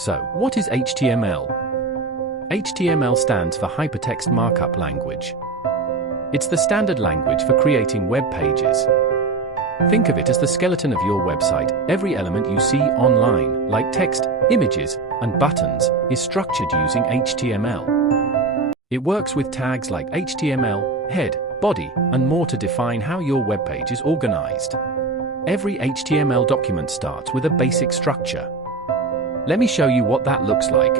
So, what is HTML? HTML stands for Hypertext Markup Language. It's the standard language for creating web pages. Think of it as the skeleton of your website. Every element you see online, like text, images, and buttons, is structured using HTML. It works with tags like HTML, head, body, and more to define how your web page is organized. Every HTML document starts with a basic structure. Let me show you what that looks like.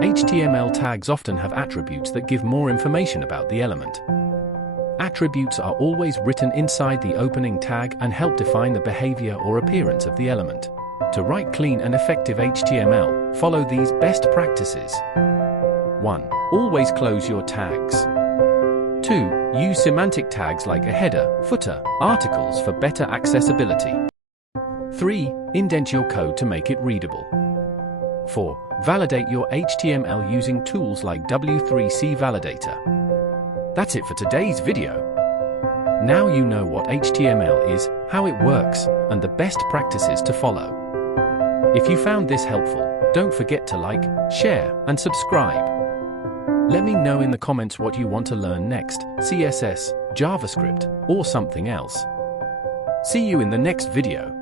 HTML tags often have attributes that give more information about the element. Attributes are always written inside the opening tag and help define the behavior or appearance of the element. To write clean and effective HTML, follow these best practices. 1. Always close your tags. 2. Use semantic tags like a header, footer, articles for better accessibility. 3. Indent your code to make it readable. 4. Validate your HTML using tools like W3C Validator. That's it for today's video. Now you know what HTML is, how it works, and the best practices to follow. If you found this helpful, don't forget to like, share, and subscribe. Let me know in the comments what you want to learn next, CSS, JavaScript, or something else. See you in the next video.